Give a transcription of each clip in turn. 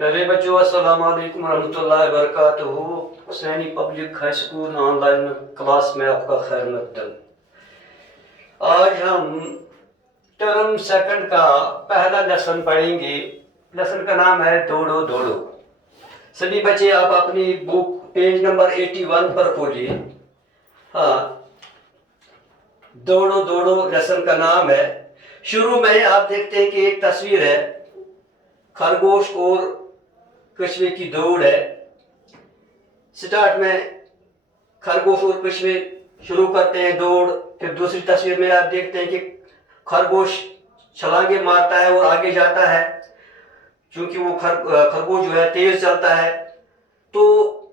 प्यारे बच्चों, अस्सलाम वालेकुम रहमतुल्लाहि व बरकातुहू। Husaini public high school online class में आपका खैर मकदम। आज हम टर्म सेकंड का पहला लेसन पढ़ेंगे। लेसन का नाम है दौड़ो दौड़ो। सभी बच्चे आप अपनी बुक पेज नंबर 81 पर खोलिए। हाँ, दौड़ो दौड़ो लेसन का नाम है। शुरू में आप देखते हैं कि एक तस्वीर है, खरगोश और कछुए की दौड़ है। स्टार्ट में खरगोश और कछुए शुरू करते हैं दौड़। फिर दूसरी तस्वीर में आप देखते हैं कि खरगोश छलांगे मारता है और आगे जाता है, क्योंकि वो खरगोश जो है तेज चलता है। तो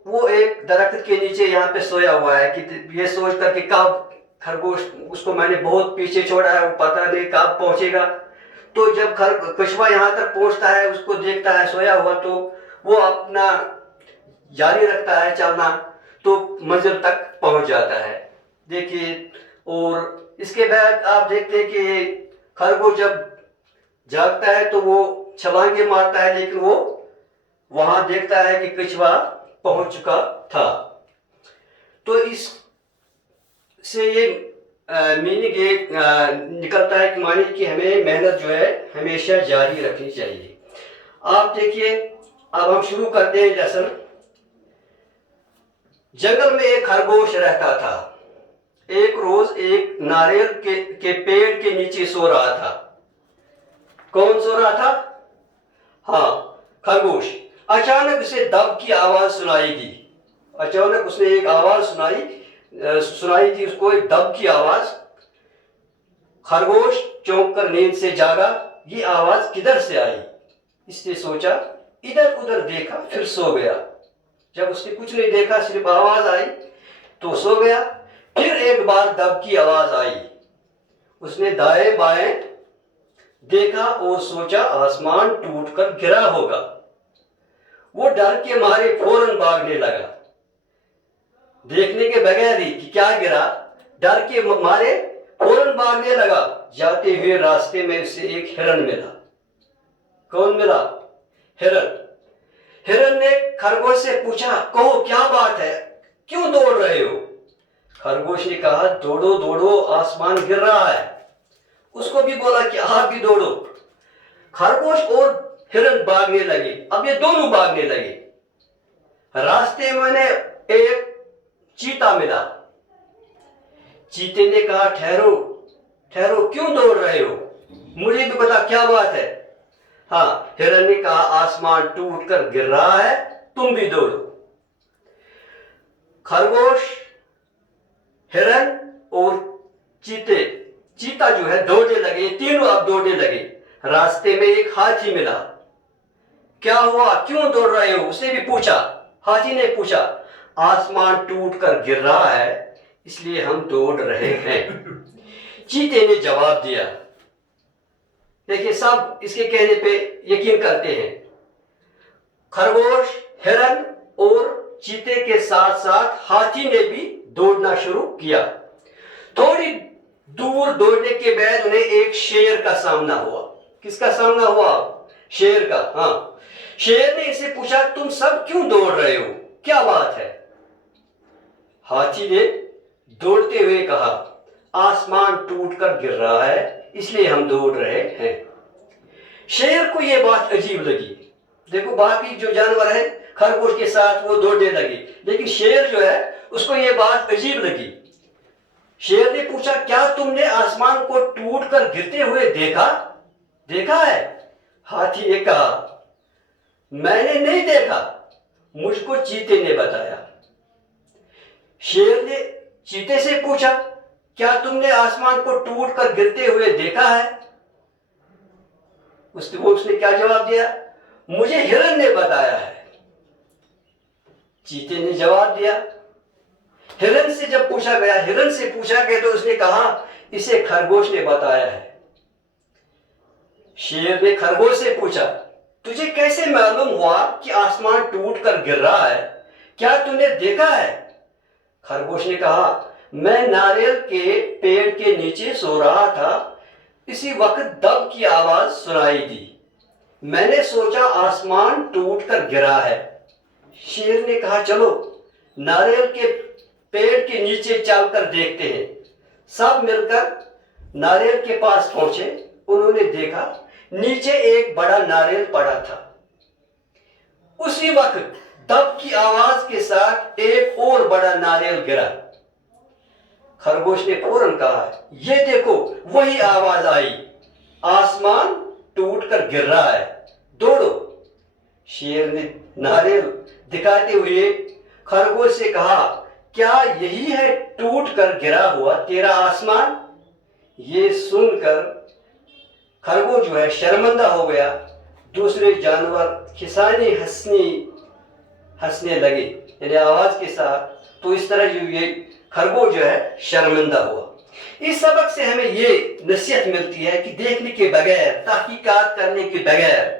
वो एक दरख्त के नीचे यहाँ पे सोया हुआ है कि ये सोच कर कि कब खरगोश, उसको मैंने बहुत पीछे छोड़ा है, वो पता नहीं कब पहुंचेगा। तो जब कछुआ यहाँ तक पहुंचता है, उसको देखता है सोया हुआ, तो वो अपना जारी रखता है चलना, तो मंजिल तक पहुंच जाता है। देखिए, और इसके बाद आप देखते हैं कि खरगोश जब जागता है तो वो छलांगे मारता है, लेकिन वो वहां देखता है कि कछुआ पहुंच चुका था। तो इस से ये मीनिंग ये निकलता है कि माने कि हमें मेहनत जो है हमेशा जारी रखनी चाहिए। आप देखिए, अब हम शुरू करते हैं लेसन। जंगल में एक खरगोश रहता था। एक रोज एक नारियल के पेड़ के नीचे सो रहा था। कौन सो रहा था? हाँ, खरगोश। अचानक उसे दब की आवाज सुनाई दी। अचानक उसने एक आवाज सुनाई थी उसको, एक दब की आवाज। खरगोश चौंक कर नींद से जागा। ये आवाज किधर से आई? इसने सोचा, इधर उधर देखा, फिर सो गया। जब उसने कुछ नहीं देखा, सिर्फ आवाज आई तो सो गया। फिर एक बार दब की आवाज आई। उसने दाएं बाएं देखा और सोचा आसमान टूटकर गिरा होगा। वो डर के मारे फौरन भागने लगा, देखने के बगैर ही कि क्या गिरा। डर के मारे फौरन भागने लगा। जाते हुए रास्ते में उसे एक हिरन मिला। कौन मिला? हिरन। हिरन ने खरगोश से पूछा, कहो क्या बात है, क्यों दौड़ रहे हो? खरगोश ने कहा, दौड़ो दौड़ो, आसमान गिर रहा है। उसको भी बोला कि आप भी दौड़ो। खरगोश और हिरन भागने लगे। अब ये दोनों भागने लगे। रास्ते में एक चीता मिला। चीते ने कहा, ठहरो ठहरो, क्यों दौड़ रहे हो, मुझे भी बता क्या बात है। हाँ, हिरन ने कहा, आसमान टूट कर गिर रहा है, तुम भी दौड़ो। खरगोश, हिरन और चीता जो है दौड़ने लगे। तीनों अब दौड़ने लगे। रास्ते में एक हाथी मिला। क्या हुआ, क्यों दौड़ रहे हो? उसने भी पूछा। हाथी ने पूछा, आसमान टूट कर गिर रहा है, इसलिए हम दौड़ रहे हैं। चीते ने जवाब दिया। देखिए, सब इसके कहने पे यकीन करते हैं। खरगोश, हिरन और चीते के साथ साथ हाथी ने भी दौड़ना शुरू किया। थोड़ी दूर दौड़ने के बाद उन्हें एक शेर का सामना हुआ। किसका सामना हुआ? शेर का। हाँ, शेर ने इसे पूछा, तुम सब क्यों दौड़ रहे हो, क्या बात है? हाथी ने दौड़ते हुए कहा, आसमान टूटकर गिर रहा है, इसलिए हम दौड़ रहे हैं। शेर को यह बात अजीब लगी। देखो, बाकी जो जानवर है खरगोश के साथ वो दौड़ने लगे, लेकिन शेर जो है उसको यह बात अजीब लगी। शेर ने पूछा, क्या तुमने आसमान को टूटकर गिरते हुए देखा है? हाथी ने कहा, मैंने नहीं देखा, मुझको चीते ने बताया। शेर ने चीते से पूछा, क्या तुमने आसमान को टूटकर गिरते हुए देखा है? उसने क्या जवाब दिया? मुझे हिरन ने बताया है। चीते ने जवाब दिया। हिरन से पूछा गया तो उसने कहा, इसे खरगोश ने बताया है। शेर ने खरगोश से पूछा, तुझे कैसे मालूम हुआ कि आसमान टूटकर गिर रहा है, क्या तूने देखा है? खरगोश ने कहा, मैं नारियल के पेड़ के नीचे सो रहा था, इसी वक्त दब की आवाज सुनाई दी। मैंने सोचा आसमान टूटकर गिरा है। शेर ने कहा चलो नारियल के पेड़ के नीचे चलकर देखते हैं। सब मिलकर नारियल के पास पहुंचे। उन्होंने देखा नीचे एक बड़ा नारियल पड़ा था। उसी वक्त दब की आवाज के साथ एक और बड़ा नारियल गिरा। खरगोश ने फौरन कहा ये देखो वही आवाज आई, आसमान टूटकर गिर रहा है, दौड़ो। शेर ने नारियल दिखाते हुए खरगोश से कहा क्या यही है टूट कर गिरा हुआ तेरा आसमान? ये सुनकर खरगोश जो है शर्मिंदा हो गया। दूसरे जानवर खिसानी हंसने लगे यानी आवाज के साथ। तो इस तरह जो ये खरगोश जो है शर्मिंदा हुआ। इस सबक से हमें ये नसीहत मिलती है कि देखने के बगैर, तहकीकात करने के बगैर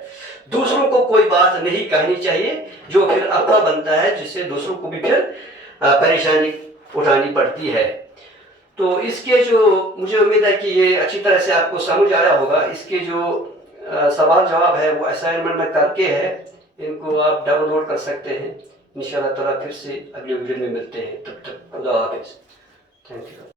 दूसरों को कोई बात नहीं कहनी चाहिए जो फिर अफवाह बनता है, जिससे दूसरों को भी फिर परेशानी उठानी पड़ती है। तो इसके जो मुझे उम्मीद है कि ये अच्छी तरह से आपको समझ आया होगा। इसके जो सवाल जवाब है वो असाइनमेंट में करके है, इनको आप डाउनलोड कर सकते हैं। इंशाअल्लाह ताला फिर से अगले वीडियो में मिलते हैं। तब तक खुदा हाफिज़। Thank you.